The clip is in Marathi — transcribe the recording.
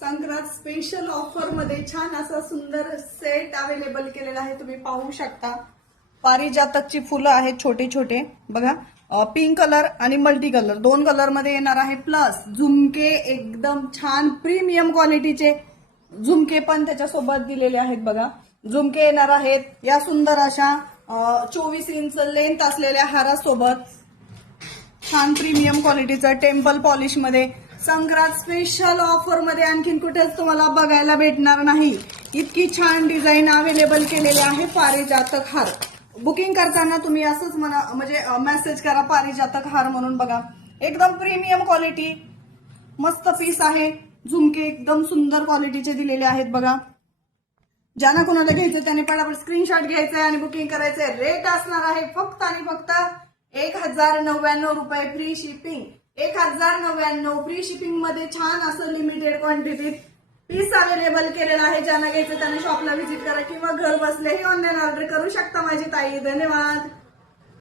संक्रांत स्पेशल ऑफर मध्ये छान असा सुंदर सेट अवेलेबल केलेला आहे, तुम्ही पाहू शकता। पारिजातकची फुलं आहेत छोटे छोटे बघा, पिंक कलर आणि मल्टी कलर दोन कलर मध्ये येणार आहे। प्लस झुमके एकदम छान प्रीमियम क्वालिटीचे झुमके पण त्याच्यासोबत दिलेले आहेत बघा। झुमके येणार आहेत या सुंदर अशा 24 इंच लेंथ असलेल्या हारासोबत छान प्रीमियम क्वालिटीचा टेम्पल पॉलिश मध्ये संक्रांत स्पेशल ऑफर मध्ये आणखीन कुठेच तुम्हाला बघायला भेटणार नाही। इतकी छान डिझाईन अवेलेबल केलेले आहे। पारिजातक हार बुकिंग करताना तुम्ही असंच म्हणा, म्हणजे मेसेज करा पारिजातक हार म्हणून बघा। एकदम प्रीमियम क्वालिटी मस्त पीस आहे। झुमके एकदम सुंदर क्वालिटीचे दिलेले आहेत बघा। ज्यांना कोणाला घ्यायचं त्याने पटापट स्क्रीनशॉट घ्यायचंय आणि बुकिंग करायचंय। रेट असणार आहे फक्त आणि फक्त 1099 रुपये फ्री शिपिंग। 1099 फ्री शिपिंग मध्ये छान असं लिमिटेड क्वांटिटीत पीस अवेलेबल केलेला आहे। ज्यांना घ्यायचं त्याने शॉपला व्हिजिट करा किंवा घर बसल्याही ऑनलाईन ऑर्डर करू शकता माझी ताई। धन्यवाद।